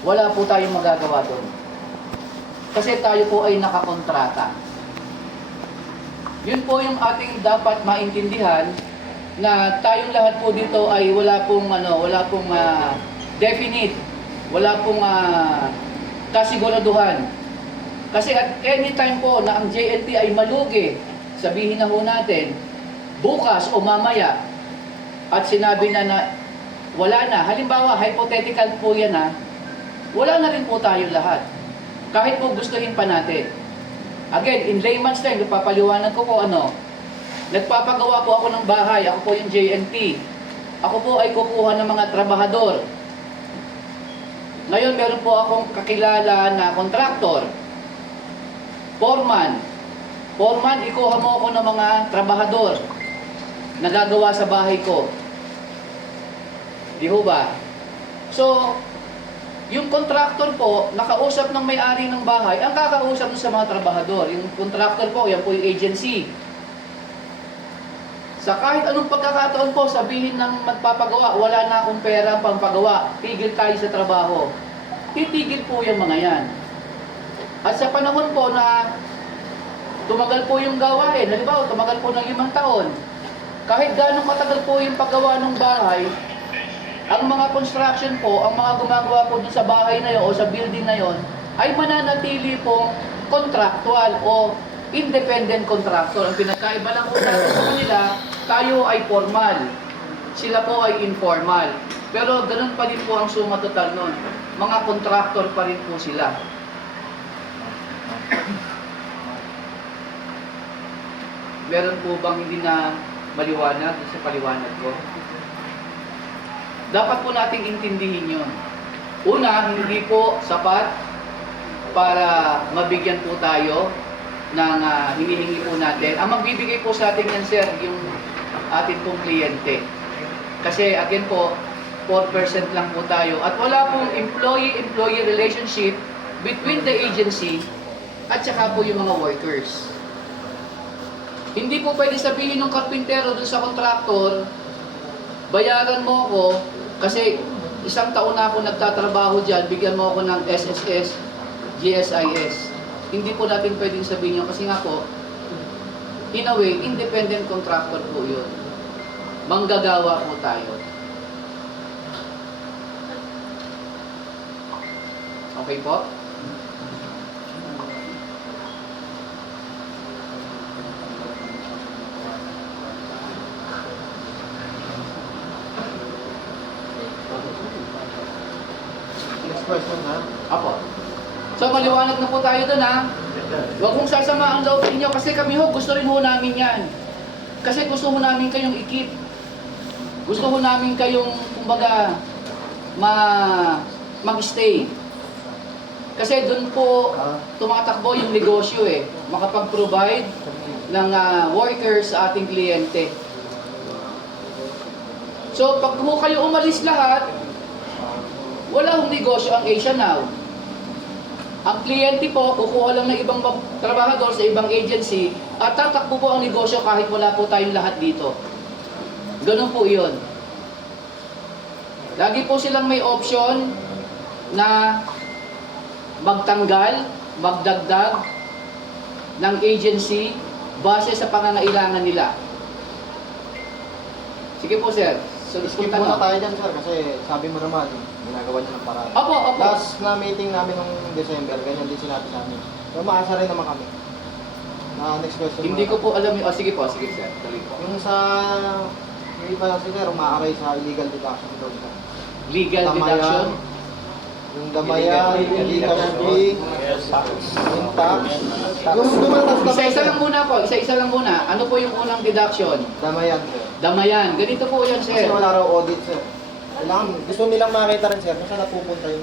wala po tayong magagawa doon. Kasi tayo po ay nakakontrata. Yun po yung ating dapat maintindihan, na tayong lahat po dito ay wala pong definite, wala pong kasiguraduhan. Kasi at any time po na ang JLT ay malugi, sabihin na ho natin, bukas o mamaya, at sinabi na wala na, halimbawa, hypothetical po yan wala na rin po tayo lahat. Kahit po gustuhin pa natin. Again, in layman's terms, papaliwanag ko po nagpapagawa po ako ng bahay, ako po yung JNT. Ako po ay kukuha ng mga trabahador. Ngayon, meron po akong kakilala na kontraktor. Foreman, ikuha mo ako ng mga trabahador na gagawa sa bahay ko. Di ho ba? So, yung contractor po, nakausap ng may-ari ng bahay, ang kakausap sa mga trabahador. Yung contractor po, yan po yung agency. Sa kahit anong pagkakataon po, sabihin ng magpapagawa, wala na akong pera pampagawa, tigil tayo sa trabaho. Titigil po yung mga yan. At sa panahon po na tumagal po yung gawain, halimbawa, tumagal po ng 5 taon, kahit gano'ng matagal po yung paggawa ng bahay, ang mga construction po, ang mga gumagawa po dun sa bahay na yun o sa building na yun, ay mananatili pong contractual o independent contractor. Ang pinagkaiba lang po natin sa kanila, tayo ay formal, sila po ay informal. Pero ganun pa din po ang suma total nun. Mga contractor pa rin po sila. Meron po bang hindi na maliwanag sa paliwanag ko? Dapat po nating intindihin yun. Una, hindi po sapat para mabigyan po tayo ng hinihingi po natin. Ang magbibigay po sa atin yan, sir, yung atin pong kliyente. Kasi again po, 4% lang po tayo. At wala pong employee-employee relationship between the agency at saka po yung mga workers. Hindi po pwede sabihin ng karpintero dun sa kontraktor, bayaran mo ako kasi 1 taon na ako nagtatrabaho dyan, bigyan mo ako ng SSS, GSIS. Hindi po natin pwedeng sabihin yun kasi nga po, in a way, independent contractor po yun. Manggagawa po tayo. Okay po? Question ha? Apo. So maliwanag na po tayo doon Huwag mong sasama ang loob ninyo kasi kami gusto rin namin yan. Kasi gusto namin kayong ikip. Gusto namin kayong kumbaga mag-stay. Kasi doon po tumatakbo yung negosyo makapag-provide ng workers sa ating kliyente. So pag kayo umalis lahat, wala hong negosyo ang Asia Now. Ang kliyente po, kukuha lang ng ibang trabahador sa ibang agency at tatakbo po ang negosyo kahit wala po tayong lahat dito. Ganun po yun. Lagi po silang may option na magtanggal, magdagdag ng agency base sa pangangailangan nila. Sige po, sir. So, Skip muna tayo dyan, sir, kasi sabi mo naman, ginagawa niya ng paraan. Opo. Last na meeting namin noong December, ganyan din sinabi sa amin. So, maasa rin naman kami. Next question. Hindi ko po alam yung... sige po, sige sir. Tuloy po. Yung iba kasi, sir, umaaray sa illegal deduction doon. Legal deduction? Yung damayan, illegal fee, yung tax. Isa-isa lang muna po, isa-isa lang muna. Ano po yung unang deduction? Damayan, sir. Damayan. Ganito po yan, sir. Kasi wala raw audit, sir. Kailangan, gusto nilang makita rin, sir, kung saan napupunta yung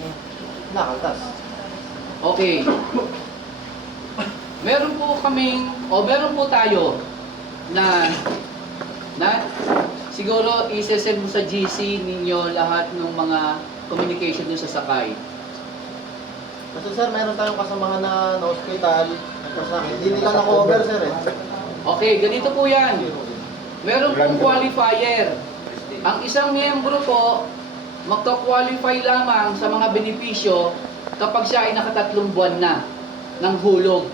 nakaltas. Okay. Meron po meron po tayo na siguro isesend mo sa GC ninyo lahat ng mga communication nyo sa sakay. Kasi sir, meron tayong kasamahan na hospital, hindi nila na-cover, sir Okay, ganito po yan. Meron pong qualifier. Ang isang miyembro po, magka-qualify lamang sa mga benepisyo kapag siya ay nakatatlong buwan na ng hulog.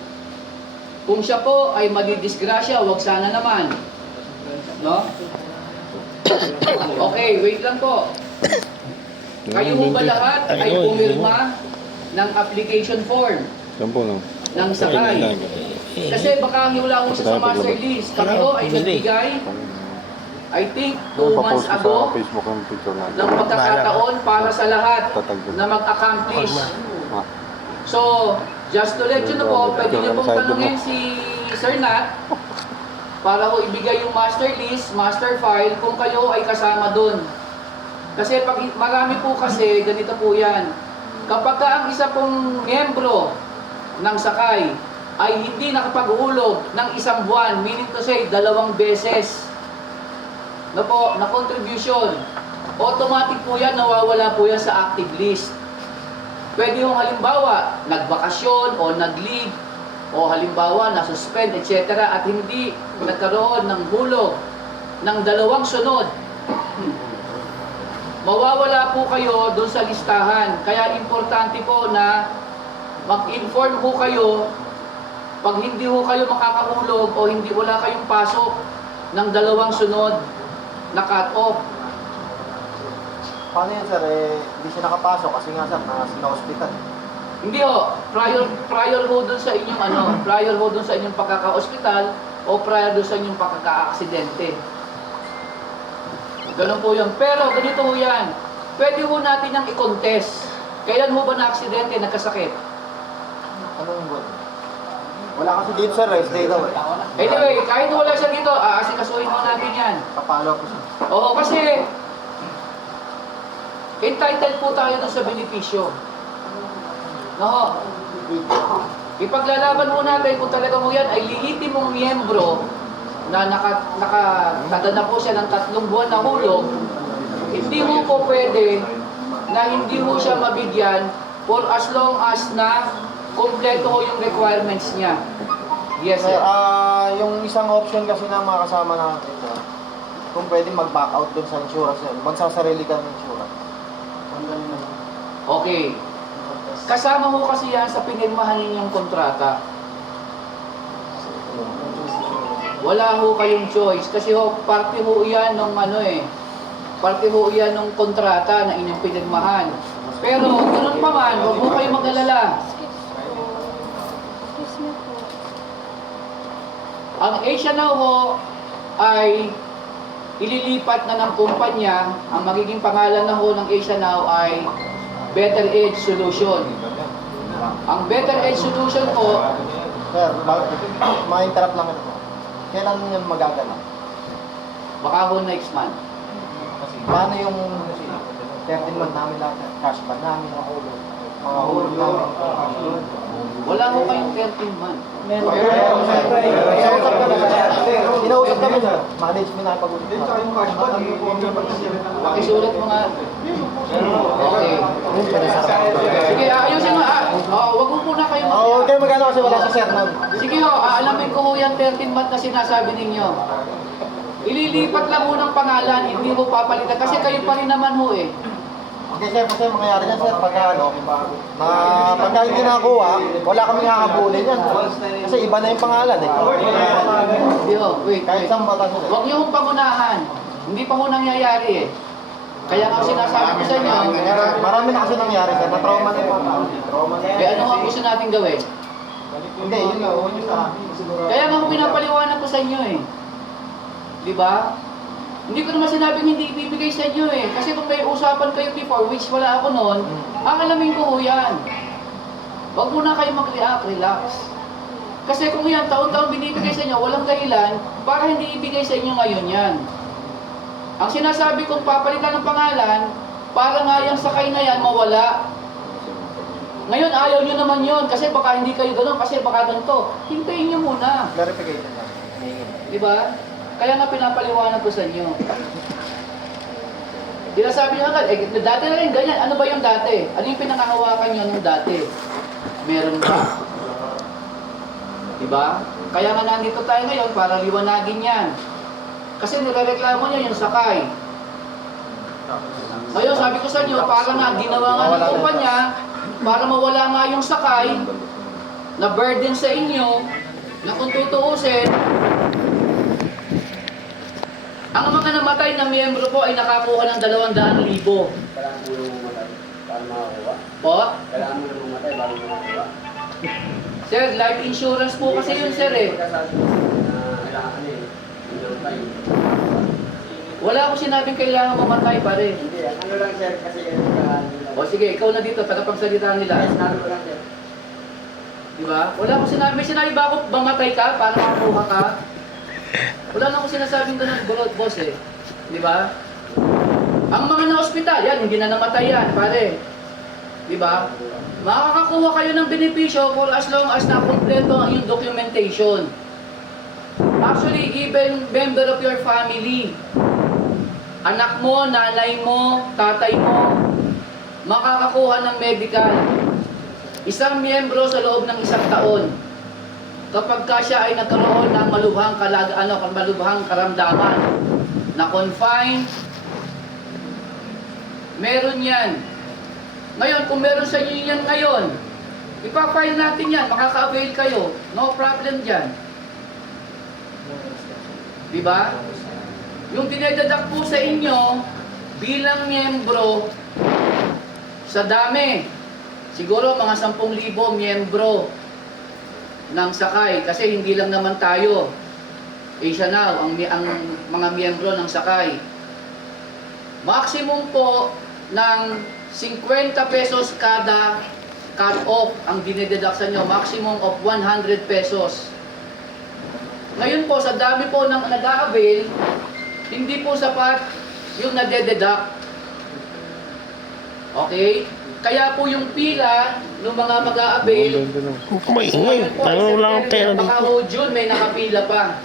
Kung siya po ay madidisgrasya, wag sana naman. No? Okay, wait lang po. Kayo mo ba lahat ay pumirma ng application form ng sakay? Kasi baka wala ko siya sa master list. Kami ho ay nagbigay, I think 2 months ago, ng pagkakataon para sa lahat na mag-accomplish. So, just to let you know po, pwede niyo pong tanungin si Sir Nat para ho ibigay yung master list, master file, kung kayo ay kasama dun. Kasi pag marami po kasi, ganito po yan. Kapag ang isa pong miyembro ng sakay ay hindi nakapaghulog ng 1 buwan, meaning to say, 2 beses, na contribution, automatic po yan, nawawala po yan sa active list. Pwede yung halimbawa, nagbakasyon o nag-leave, o halimbawa, nasuspend, etc. at hindi nagkaroon ng hulog ng 2 sunod. Mawawala po kayo doon sa listahan. Kaya importante po na mag-inform po kayo pag hindi po kayo makakahulog o hindi wala kayong pasok ng 2 sunod na cut-off. Paano yan, sir? Hindi siya nakapasok kasi nga, sir, na-hospital. Hindi ho, prior ho doon sa inyong prior ho doon sa inyong pagkaka-hospital o prior doon sa inyong pagkaka-aksidente. Ganun po yun. Pero ganito ho yan. Pwede ho natin yung i-contest. Kailan ho ba na-aksidente, nagkasakit? Ano yung buwan? Wala kasi dito, sir. Rest day daw eh. Anyway, kahit wala siya dito, asikasuhin ho natin yan. Kapalo ko siya. Oo, kasi entitled po tayo doon sa benepisyo. No? Ipaglalaban mo natin kung talaga mo yan ay lehitimong miyembro na nakatada na po siya ng 3 buwan na hulog, hindi mo po pwede na hindi mo siya mabigyan for as long as na kompleto ho yung requirements niya. Yes, sir. Yung isang option kasi na mga kasama natin ito, kung pwede mag-back out dun sa insurance yun, magsasarili ka ng insurance. Okay. Kasama ho kasi yan sa pinirmahan ninyong kontrata. Wala ho kayong choice kasi ho, parte ho yan ng parte ho yan ng kontrata na inyong pinirmahan. Pero ganoon pa man, huwag ho kayo mag-alala. Ang Asia Now ho ay ililipat na ng kumpanya. Ang magiging pangalan na ho ng Asia Now ay Better Edge Solution. Ang Better Edge Solution po, Sir, ma-interrupt lang ito. Kailan yun magaganap? baka ho next month. Paano yung 13 month namin lahat? Cash ban namin, mga hulog namin. Wala ho kayong 13 month. Inausap kami, inausap kami, sir. Management na pag-usap. Pakisulat mo nga. Okay. Sige, ayusin mo. Wag mo muna kayo Oo, kayo magano kasi wala sa sir na. Sige ho, aalamin ko ho yung 13 month na sinasabi ninyo. Ililipat lang ho ng pangalan, hindi ho papalitan. Kasi kayo pa rin naman ho eh. Okay, sir, kasi mangyayari yan, sir, pagka pagka hindi nakakuha, wala kami nakakabulin yan. Kasi iba na yung pangalan eh. Hindi ho, wait. Kahit saan batas sir. Huwag niyo hong pangunahan. Hindi pa ho nangyayari eh. Kaya nga sinasabi ko sa inyo, Marami na kasi nangyari, sir. Na-trauma na yung mga kaya ano nga gusto natin gawin? Hindi, yun nga, yun yung sa akin. Kaya nga pinapaliwanag ko sa inyo eh. Di ba? Hindi ko naman sinabing hindi ibibigay sa inyo eh. Kasi kung may usapan kayo before, which wala ako noon, aalamin ko ho yan. Huwag muna kayo mag-react, relax. Kasi kung yan, taon-taon binibigay sa inyo, walang dahilan para hindi ibigay sa inyo ngayon yan. Ang sinasabi kong papalitan ng pangalan, para nga yung sakay na yan mawala. Ngayon, ayaw nyo naman yon kasi baka hindi kayo gano'n, kasi baka ganito. Hintayin nyo muna. Clarification lang. Di ba? Kaya nga pinapaliwanag ko sa inyo. Di na sabi nyo agad, dati na rin ganyan. Ano ba yung dati? Ano yung pinangahawakan nyo nung dati? Meron ba? Di ba? Kaya nga nandito tayo ngayon para liwanagin yan. Kasi nirereklamo nyo yung sakay. Ngayon, sabi ko sa inyo, para nga ginawa nga ng kumpanya, para mawala nga yung sakay, na burden sa inyo, na kung tutuusin, ang mga namatay na miyembro po ay nakakuha ng 200,000. Kailangan mo nang mamatay para makakuha. Po? Kailangan mo nang mamatay bago makakuha. Sir, life insurance po kasi yun, sir eh. Pagkasabi mo na kailangan eh. Hindi tayo. Wala akong sinabing kailangan mamatay, pare. Hindi, ano lang sir, kasi kailangan nila. O sige, ikaw na dito, tagapagsalita nila. Sinabi ko lang sir. Di ba? Wala akong sinabi. May sinabi ba ako mamatay ka para makakuha ka? Wala na akong sinasabing ganun, boss eh. Di ba? Ang mga na-ospital, yan, hindi na namatay yan, pare. Di ba? Makakakuha kayo ng benepisyo for as long as nakompleto ang iyong documentation. Actually, even member of your family, anak mo, nanay mo, tatay mo, makakakuha ng medical. Isang miyembro sa loob ng 1 taon. Kapag ka siya ay nagkaroon ng malubhang karamdaman, na confined, meron yan. Ngayon, kung meron sa inyo yan ngayon, ipa-file natin yan, makaka-avail kayo. No problem dyan. Diba? Yung dinededuct po sa inyo, bilang miyembro, sa dami, siguro mga 10,000 miyembro ng sakay. Kasi hindi lang naman tayo. Asia Now, ang mga miyembro ng sakay. Maximum po ng 50 pesos kada cut-off ang dinededuct sa inyo. Maximum of 100 pesos. Ngayon po, sa dami po ng nag-a-avail, hindi po sapat yung nade-deduct. Okay? Kaya po yung pila ng mga mag-a-avail, Maingay. Ano lang ang pera baka dito? ho June may nakapila pa.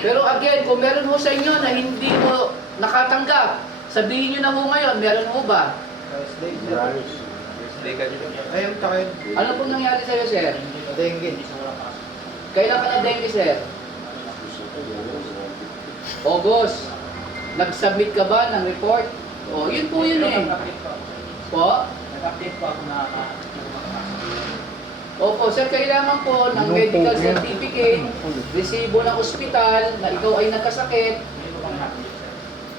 Pero again, kung meron ho sa inyo na hindi mo nakatanggap, sabihin nyo na ho ngayon, meron ho ba? Ayun, tayo. Ano pong nangyari sa'yo, sir? Dengue. Kailan ka na dengue, sir? August. Nag-submit ka ba ng report? O, yun po yun eh. Po? Nag-update po ako na Opo, sir, kailangan po ng medical certificate, resibo ng ospital, na ikaw ay nagkasakit.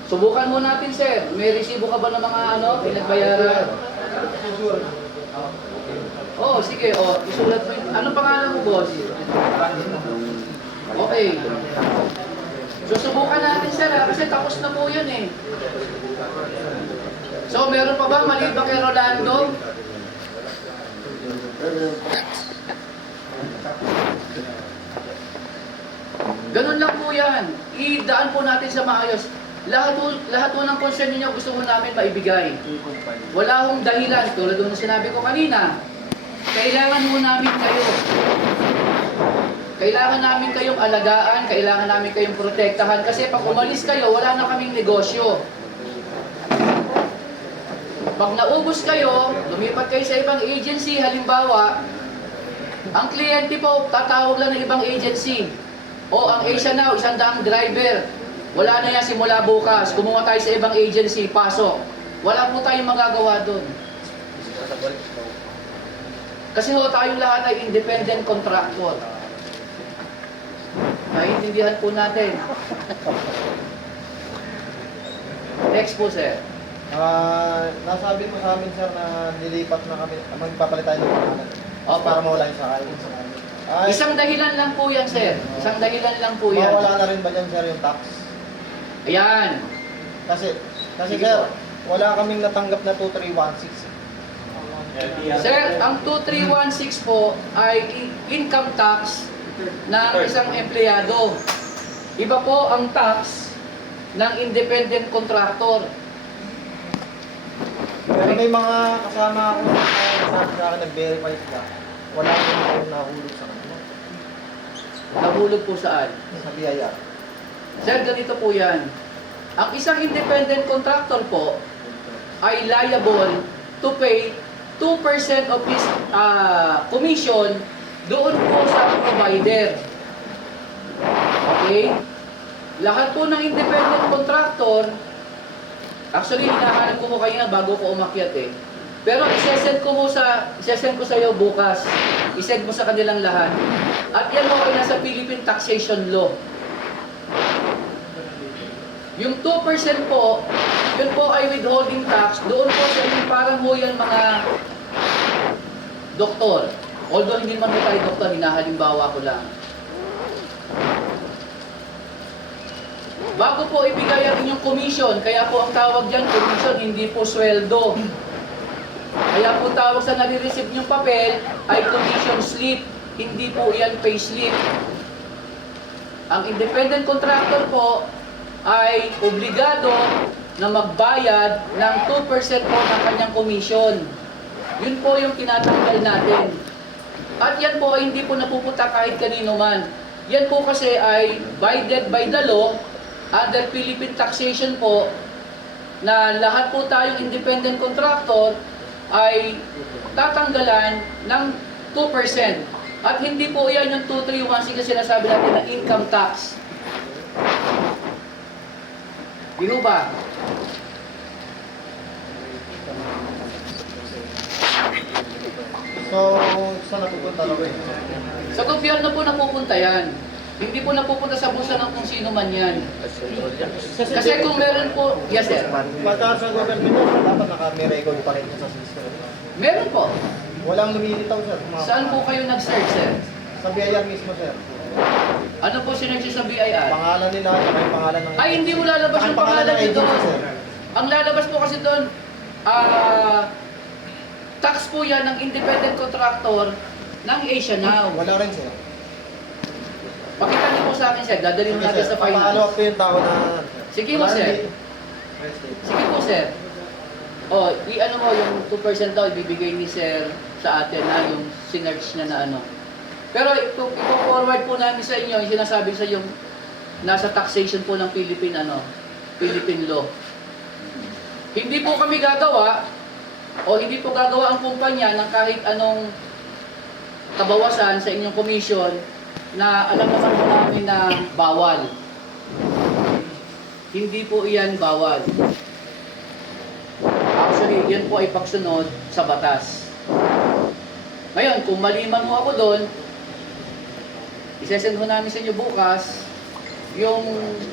Subukan mo natin, sir. May resibo ka ba ng mga pinagbayaran? Oo, sige. Isulat mo yun. Anong pangalan mo, boss? Okay. So, subukan natin, sir, kasi tapos na po yun eh. So, meron pa ba maliban kay Rolando? Ganun lang po yan. Idaan po natin sa maayos. Lahat po ng concern ninyo gusto mo namin maibigay. Wala hong dahilan. Tulad ng sinabi ko kanina, kailangan mo namin kayo. Kailangan namin kayong alagaan, kailangan namin kayong protektahan. Kasi pag umalis kayo, wala na kaming negosyo. Pag naubos kayo, lumipat kayo sa ibang agency, halimbawa, ang kliyente po, tatawag lang ng ibang agency. O ang Asia Now, 100 driver. Wala na yan simula bukas. Kumuha tayo sa ibang agency, pasok. Wala po tayong magagawa doon. Kasi ho, tayong lahat ay independent contractor. Naiintindihan po natin. Next po, sir. Nasabi mo sa amin, sir, na nilipat na kami, magpapalit tayo ng pangalan. Opo. Para mawala yung sakay. Ay, Isang dahilan lang po yan, sir. Isang dahilan lang po yan. mawala na rin ba dyan, sir, yung tax? Ayan. Kasi Sige sir, po. wala kaming natanggap na 2316. Sir, ang 2316 po ay income tax ng isang empleyado. Iba po ang tax ng independent contractor. Pero may mga kasama ako na sabi sa akin, nag-verify sila. Wala akong nahulog sa kanila. Nahulog po saan? Sa BIR. Sir, ganito po yan. Ang isang independent contractor po ay liable to pay 2% of his commission doon po sa provider. Okay? Lahat po ng independent contractor Actually, hinahanap ko kayo na bago ko umakyat eh. Pero isesend ko sa iyo bukas. Isend mo sa kanilang lahat. At yan mo ay nasa Philippine Taxation Law. Yung 2% po, yun po ay withholding tax. Doon po sa yung parang ho yan mga doktor. Although hindi naman tayo doktor, hinahalimbawa ko lang. Bago po ibigay ang inyong commission, kaya po ang tawag dyan, commission, hindi po sweldo. Kaya po tawag sa nare-receive niyong papel ay commission slip, hindi po yan pay slip. Ang independent contractor po ay obligado na magbayad ng 2% po ng kanyang commission. Yun po yung tinatanggal natin. At yan po ay hindi po napupunta kahit kanino man. Yan po kasi ay binded by the law under Philippine taxation po na lahat po tayong independent contractor ay tatanggalan ng 2%. At hindi po yan yung 2316 na sinasabi natin na income tax. Di ba? So, saan napupunta na ba yun? Sa gobyerno po napupunta yan. Hindi po napupunta sa bulsa ng kung sino man yan. Kasi kung meron po, yes sir, Pagka sa government yun, dapat may record pa rin sa system. meron po. Walang lumilitaw, sir. Saan po kayo nag-search sir? Sa BIR mismo, sir. Ano po sinurch sa BIR? Pangalan nila, saka yung pangalan ng... Ay, hindi mo lalabas yung pangalan ng nyo doon. agency, sir. Ang lalabas po kasi doon, tax po yan ng independent contractor ng Asia Now. Wala rin, sir. Pakita niyo po sa akin sir, dadalhin mo natin sa Paano finance. po yung tao na... Sige mo, sir. Sige po sir. O, i-ano mo yung 2% daw ibibigay ni sir sa atin na yung sinerch niya na ano. Pero ipo-forward po namin sa inyo yung sinasabi sa yung nasa taxation po ng Philippine law. Hindi po kami gagawa o hindi po gagawa ang kumpanya ng kahit anong kabawasan sa inyong commission na alam naman po namin na bawal. Hindi po iyan bawal. Actually, yan po ay pagsunod sa batas. Ngayon, kung mali man ho ako doon, isesend ho namin sa inyo bukas yung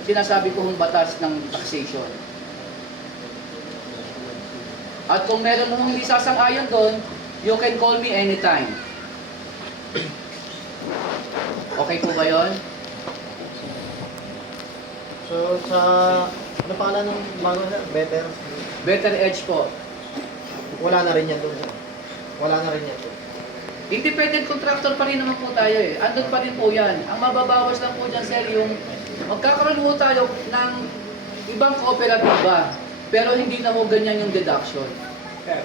sinasabi ko hong batas ng taxation. At kung meron mong hindi sasang-ayon doon, you can call me anytime. Okay po ba yun? So, sa... Ano pangalan ng bago, sir? Better? Better Edge po. Wala na rin yan doon, sir. Wala na rin yan doon. Independent contractor pa rin naman po tayo eh. Andun pa rin po yan. Ang mababawas lang po dyan, sir, yung magkakaroon po tayo ng ibang kooperatiba. Pero hindi na po ganyan yung deduction. Sir,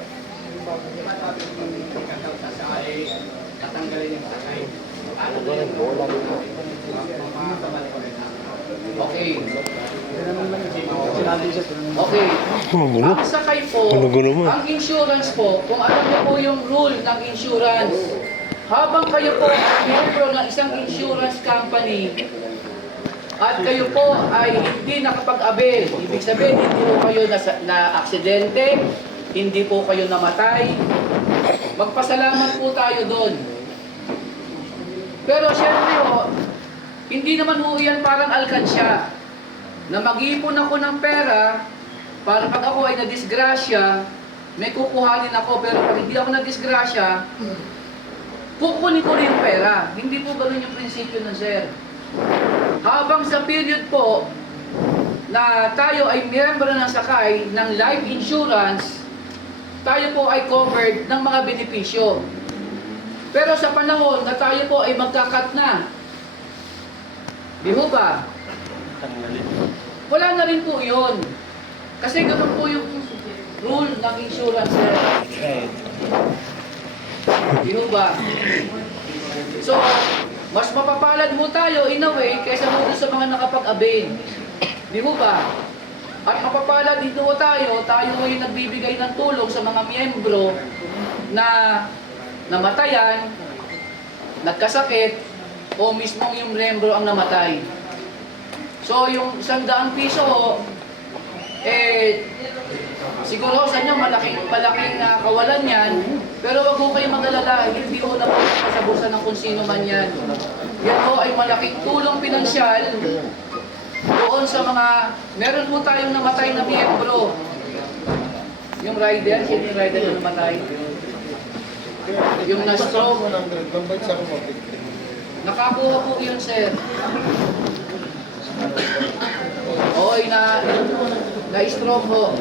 yung bago di ba sabi yung ikataw sa sakay, tatanggalin yung sakay. Ano na yung Okay. sinabi siya Okay. Ano gulo? Ang sakay po, Ano gulo mo? ang insurance po, kung alam niyo po yung rule ng insurance, habang kayo po ay miyembro ng isang insurance company, at kayo po ay hindi nakapag-avail, ibig sabihin hindi po kayo na aksidente, hindi po kayo namatay, magpasalamat po tayo doon. Pero syempre po, hindi naman ho yan parang alkansya na mag-iipon ako ng pera para pag ako ay nadisgrasya, may kukuhanin ako, pero pag hindi ako nadisgrasya, kukunin ko rin yung pera. Hindi po ganun yung prinsipyo ng sir. Habang sa period po na tayo ay miyembro ng sakay ng life insurance, tayo po ay covered ng mga benepisyo. Pero sa panahon na tayo po ay magkakat na, di ho ba? Wala na rin po yun. Kasi ganun po yung rule ng insurance. Di ho ba? So, mas mapapalad mo tayo in a way kaysa mo dun sa mga nakapag-avail. Di ho ba? At mapapalad dito tayo ay nagbibigay ng tulong sa mga miyembro na namatayan, nagkasakit, o mismong yung miyembro ang namatay. So, yung 100 piso, Eh, siguro sa inyo malaking kawalan yan, pero wag po kayong mag-alala, hindi po na po sa bulsa ng kung sino man yan. Yan po ay malaking tulong pinansyal doon sa mga, meron po tayong namatay na miyembro. Yung rider, sino yung rider na namatay? Yung na-stroke. Nakakuha po yun, sir. Oo, na-stroke po.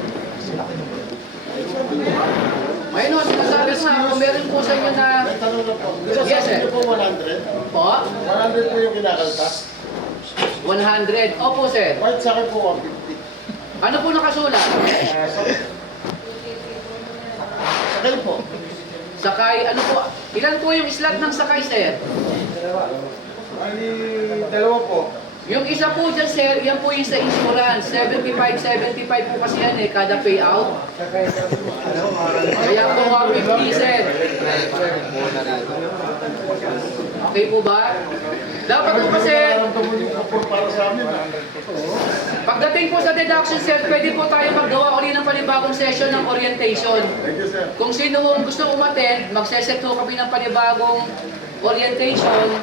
Ayun o, sinasabi ko nga, kung meron po sa inyo na... Yes, sir. po 100? Po? 100 po yung kinakaltas. 100. Opo, sir. White sa akin po 150. Ano po nakasulat? Sakay po. Sakay, ano po? Ilan po yung slot ng sakay, sir? Ani, dalawa po. Yung isa po dyan, sir, yan po yung sa insurance. 75 po kasi yan eh, kada payout. Kaya po 150, sir. Okay po ba? Dapat po kasi, Para sa amin. pagdating po sa deduction, sir, pwede po tayo maggawa uli ng panibagong session ng orientation. Thank you, sir. Kung sino ho gusto umattend, magseset ho kami ng panibagong orientation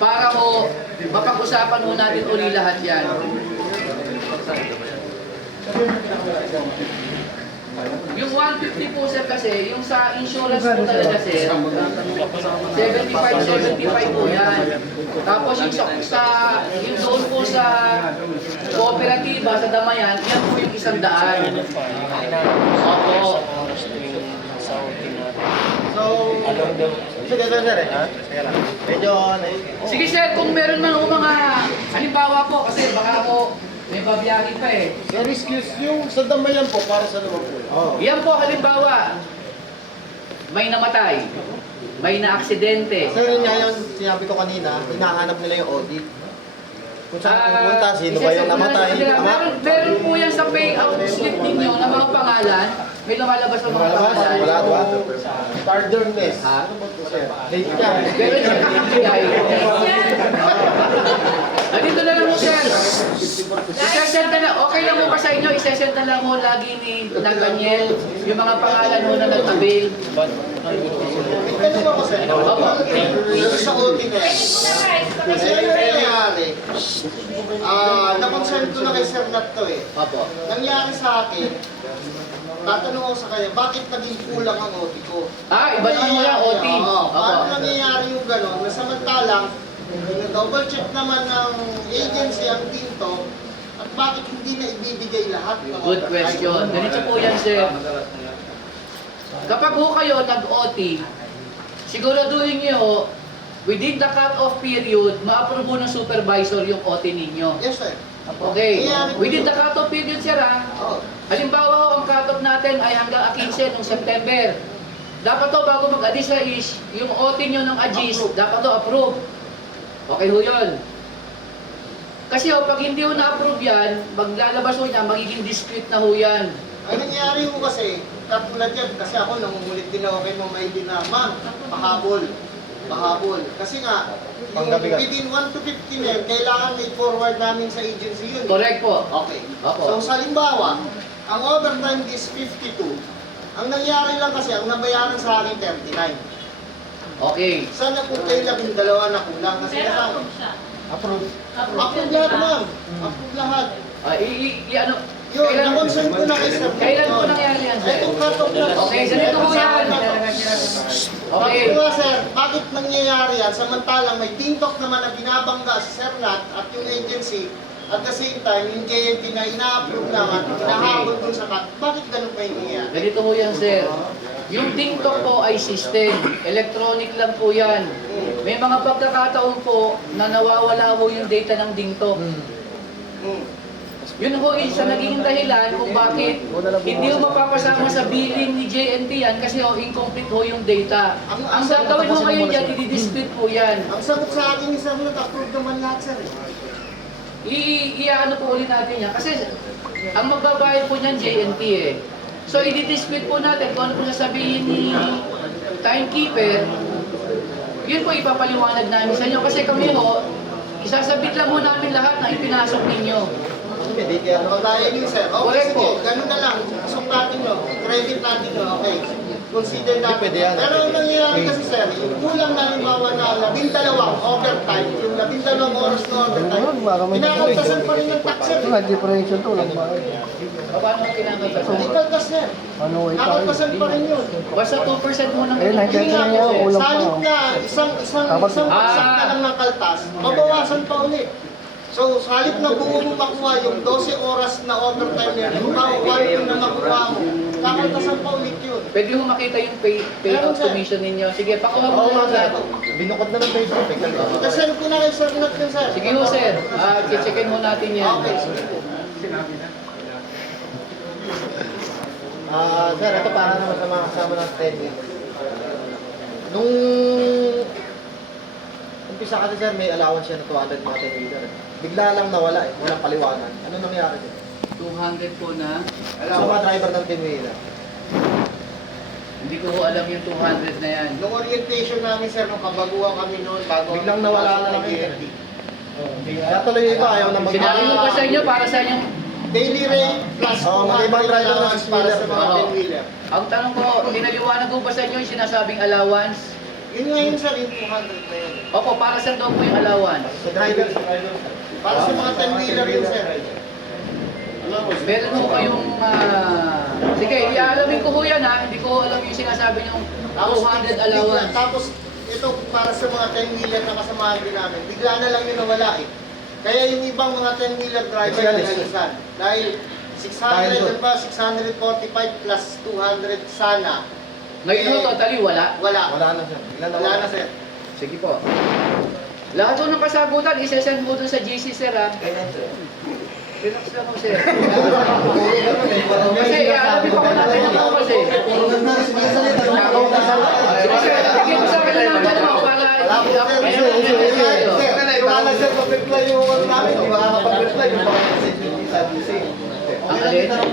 para ho mapag-usapan ho natin uli lahat yan. Yung 150 po sir kasi, yung sa insurance po talaga sir, 75 po yan. Tapos yung yung doon po sa kooperatiba, sa Damayan, yan po yung 100. Opo. Sige, sir, eh. Medyo, ano eh. Sige sir, kung meron man o mga halimbawa po, kasi baka ako may babiyahin pa eh. Sir, excuse, yung sa damayan po, para sa naman po. Oh. Yan po halimbawa, may namatay, may na-aksidente. Sir, yun nga yun, sinabi ko kanina, hinahanap nila yung audit. Kung saan pupunta, sino ba yung namatay? Meron po yan sa payout slip ninyo na mga pangalan. May lumalabas ng mga Malabas? pangalan. Wala ba? Tarderness. Ha? Date niya. Pero siya nakikigay. Nandito na lang mo, sir. Isesend na lang. Okay lang mo ba sa inyo? Isesend na lang mo lagi ni Daniel yung mga pangalan mo na nagtabil. Ganun ako, sir. Opo. Sa OT na yan. Kasi yung nangyayari, na-concern ko na kay Sir Nat to eh. Opo. Nangyari sa akin, tatanong ako sa kanya, bakit naging kulang ang OT ko? Ah, iba naman wala, OT. Oo. Paano Opo. nangyayari yung gano'n? Na samantalang, double check naman ng agency ang team to, at bakit hindi na ibibigay lahat ng Good overtime? question. Ganito po yan, sir. Kapag ho kayo nag-OT, siguraduhin nyo, within the cut-off period, ma-approve ho ng supervisor yung OT ninyo. Yes, sir. Okay. Within the cut-off period, sir, ha? Oo. Halimbawa ho, ang cut-off natin ay hanggang 15 ng September. Dapat to, bago mag-adis sa ish, yung OT nyo ng AGIS, dapat to approve. Okay ho yun. Kasi ho, pag hindi ho na-approve yan, maglalabas ho niya, magiging dispute na ho yan. Ang nangyari ko kasi, katulad yan, kasi ako nangungulit din ako kay Mama Eileen na, ma'am, pahabol. Kasi nga, yung Panggabigat. within 1 to 15 year, kailangan i-forward namin sa agency yun. Correct po. Okay. Opo. So sa halimbawa, ang overtime is 52. Ang nangyari lang kasi, ang nabayaran sa akin 39. Okay. Sana kung kayo labing dalawa na kulang kasi kasama. Approve. Approve lahat, ma'am. Approve lahat. Ano? Yun, na-concern ko na kay Sir. Kailan po nangyari yan, sir? Itong cut-off na to. Okay, ganito po yan. Okay. Okay. Sir, bakit nangyayari yan? Samantalang may tintok naman na binabangga si Sir Nat at yung agency, at the same time, yung JNT na ina-approve naman, hinahabol dun sa cut. Bakit ganun pa yung nangyayari? Ganito po yan, sir. Yung TikTok po ay system. Electronic lang po yan. May mga pagkakataon po na nawawala po yung data ng TikTok. Yun ho isa naging dahilan kung bakit hindi ho mapapasama sa billing ni JNT yan kasi ho incomplete ho yung data. Ang gagawin ho ngayon dyan, i-dispute po yan. Ang sagot sa akin ni Sir Nat, approve naman lahat, Sir. I-ano po ulit natin yan. Kasi ang magbabayad po niyan JNT eh. So i-dispute po natin kung ano po sasabihin ni timekeeper. Yun po ipapaliwanag namin sa inyo. Kasi kami ho, isasabit lang ho namin lahat na ipinasok ninyo. Hindi kaya Kagaya niyo, sir. Okay, Correct sige, po. ganun na lang. Sukatin nyo, credit natin nyo, okay. Consider natin. Pwede yan. Pero ang nangyayari kasi, sir, yung kulang na halimbawa na 12 overtime, yung 12 oras na overtime, pinakaltasan pa rin ng tax, sir. differential to lang ba? Paano mo kinakaltasan? Hindi kaltas, sir. Ano Nakaltasan pa rin yun. Basta 2% mo lang. Eh, Hindi nga niya, po, ulam sir. pa. Salit na isang bagsak na lang ng kaltas, mabawasan pa ulit. So, salit na buo mo makuha yung 12 oras na overtime niya, yung bawal yun na makuha mo, kakaltasan pa ulit yun. Pwede mo makita yung payout commission ninyo. Sige, pakuha mo Oo nga, na sir. lang. Binukod na ng Facebook. Kasi ko na kay Sir Nat yun, sir. Sige ho, sir. Checkin mo natin yan. Okay, sige. Sir, ito para naman sa mga kasama ng training. Nung umpisa kasi sir, may allowance siya na 200 mga 10 meter. Bigla lang nawala eh, walang paliwanag. Ano nangyari sir? 200 po na. Sa mga driver ng 10 meter. Hindi ko alam yung 200 na yan. Nung orientation namin, sir, nung kabaguhan kami noon, bago Biglang nawala na lang yun. Kaya tuloy yung iba, ayaw na Sinabi mo ba sa inyo para sa inyong... Daily rate plus mga ibang driver ng allowance para sa mga Oo. 10-wheeler. Ang tanong ko, pinaliwanag ko ba sa inyo yung sinasabing allowance? Yun nga yun, sir, yung 200 na yun. Opo, para sa daw po yung allowance. Sa driver. Para sa mga 10-wheeler yun, sir. Meron mo kayong... sige, iaalamin ko ho yan ha. Hindi ko alam yung sinasabi yung 200 allowance. Tapos, ito para sa mga 10-wheeler na kasamahan din namin, bigla na lang yun nawala eh. Kaya yung ibang mga 10-wheeler driver Kasi na alis. nalisan. Dahil 600 ba, 645 plus 200 sana. Ngayon ho, totally wala. Wala. Wala na sir. Bigla Wala na, sir. Sige po. Lahat po ng kasagutan, isesend mo dun sa GC, sir ha. Relax lang po, sir. Kasi iaalamin pa ko natin ang ako kasi. Sige, sir. Sige mo sa akin na naman mo para... Sir, pag-reply yung ano namin, di ba? Pag-reply yung pag-message yung sa DC. Ang alin? Ang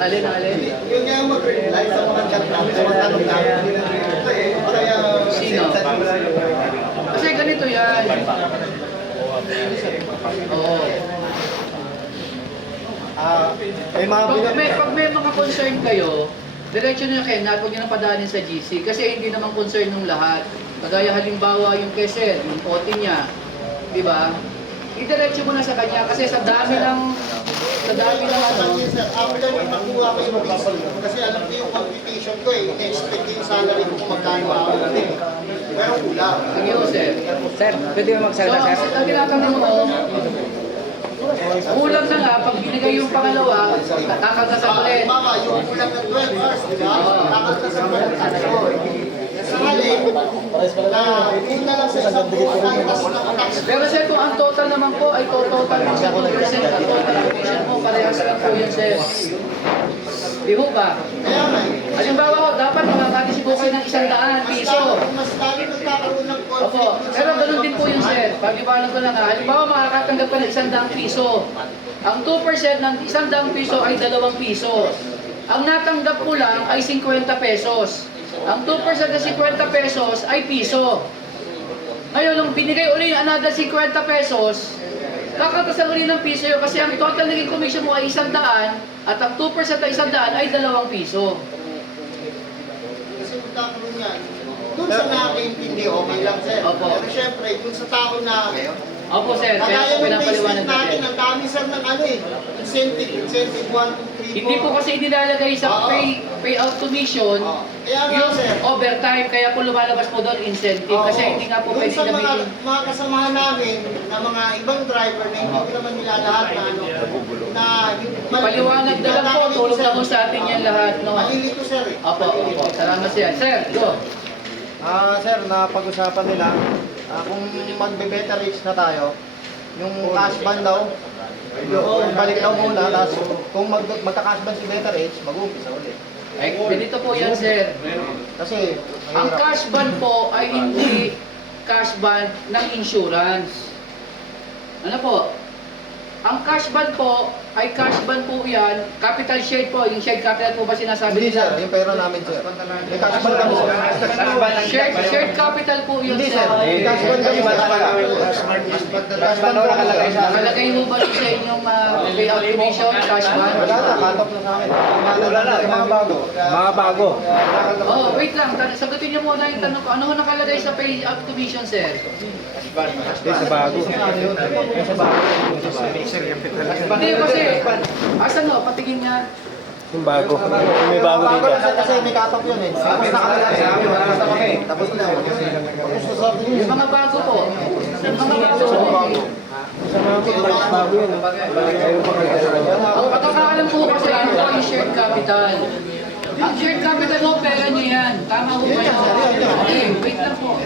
alin, ang alin? Yun nga yung mag-reply sa mga chat namin, sa mga tanong namin. Kaya, Sino? Kasi ganito yan. Oo. Pag may mga concern kayo, diretso nyo kay Nat, huwag nyo nang padaanin sa GC kasi hindi naman concern ng lahat. Kagaya halimbawa yung kay yung OT niya, di ba? Idiretso mo na sa kanya kasi sa dami ng ano. sir, after yung pagkuha ko yung PC, kasi alam ko yung computation ko eh, expect yung salary ko kung magkano ako. Pero kulang. Sige ho, sir. Sir, pwede mo magsalita, sir? So, ang tinatanong mo, kulang na nga, pag binigay yung pangalawa, kakagasan ulit. Mama, yung kulang ng 12 hours, di ba? Kakaltasan pa ng tax. Sa halip, na una lang sa isang buwan, kaltas ng tax. Pero sir, kung ang total naman po ay total mo sa 2% ang total commission mo, parehas lang po yun, sir. Di ho ba? Kaya nga, Halimbawa ho, dapat makakatisipo kayo ng 100 piso. mas lalo nagkakaroon ng Opo, conflict. pero ganun din po yun, sir. Pag-ibalan ko lang ha, halimbawa makakatanggap ka ng 100 piso. Ang 2% ng 100 piso ay 2 piso. Ang natanggap mo lang ay 50 pesos. Ang 2% ng 50 pesos ay piso. Ngayon, nung binigay uli yung another 50 pesos, kakatasan uli ng piso yun kasi ang total naging commission mo ay 100 at ang 2% ng 100 ay 2 piso. Kasi magkakaroon yan. Doon sa nakakaintindi, okay lang, sir. Opo. Pero syempre, dun sa tao na Opo, sir. Kaya kagaya po ng pinapaliwanag payslip natin, natin. ang dami, sir, ng ano eh. Incentive 1, 2, 3, 4. Hindi po kasi nilalagay sa Oo. payout commission Kaya nga, yung sir. overtime, kaya po lumalabas po doon incentive. Oo. Kasi hindi nga po Dun pwede sa gamitin. mga kasamahan namin na mga ibang driver na hindi ko naman nila lahat na ano, na Paliwanag na lang po, tulog na po sa atin yan lahat. No? Malilito, sir eh. Opo, opo. Salamat sir. Sir, go. Sir, napag-usapan nila, kung magbe-better rates na tayo, yung cash ban daw, balik daw muna, tapos kung magka-cash ban si better rates, mag-uumpisa ulit. Ay, ganito po yan sir. Kasi, Ang mahirap. cash ban po ay hindi cash ban ng insurance. Ano po? Ang cash ban po ay cash ban po yan. Capital share po. Yung share capital po ba sinasabi Hindi sir, nila? yung pera namin sir. May cash ban kami sir. Shared capital po yun, Hindi, sir. sir. Cash bond kami. Cash bond daw nakalagay sa akin. Nakalagay mo ba sa inyong payout commission, cash bond? Wala na, cut-off na sa akin. Wala na, mga bago. Mga bago. Oh, wait lang. Sagutin niyo muna yung tanong ko. Ano ho nakalagay sa payout commission, sir? Hindi sa bago. Hindi kasi, asan o? Patingin niya. Yung bago. Yung may bago Bago dito. na kasi may cut-off yun eh. Tapos nakalagay sa akin. Tapos na. Yung mga bago po. Yung mga bago po. Bago yun. Ang pagkakaalam po kasi ano po yung shared capital. Ang shared capital mo, pera nyo yan. Tama ho ba yun? Okay, wait lang po.